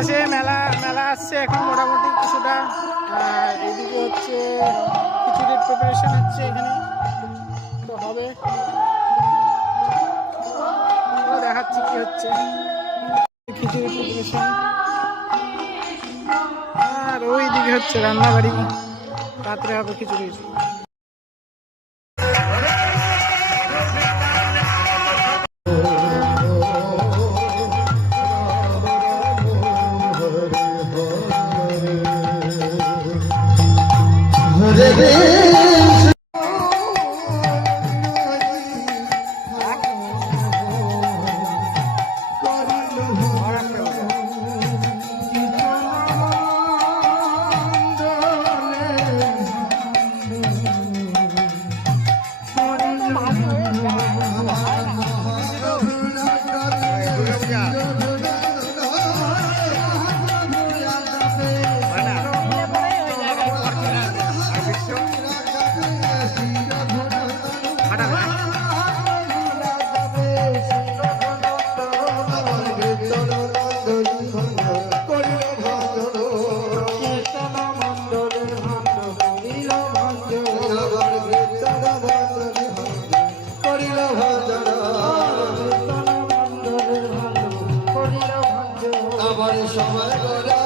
চারপাশে মেলা মেলা আসছে এখন মোটামুটি কিছুটা। আর এদিকে হচ্ছে খিচুড়ির প্রিপারেশন হচ্ছে এখানে, তো হবে দেখাচ্ছি কি হচ্ছে খিচুড়ির প্রিপারেশন। আর ওই দিকে হচ্ছে রান্নাবাড়ি, রাত্রে হবে খিচুড়ির। সবাই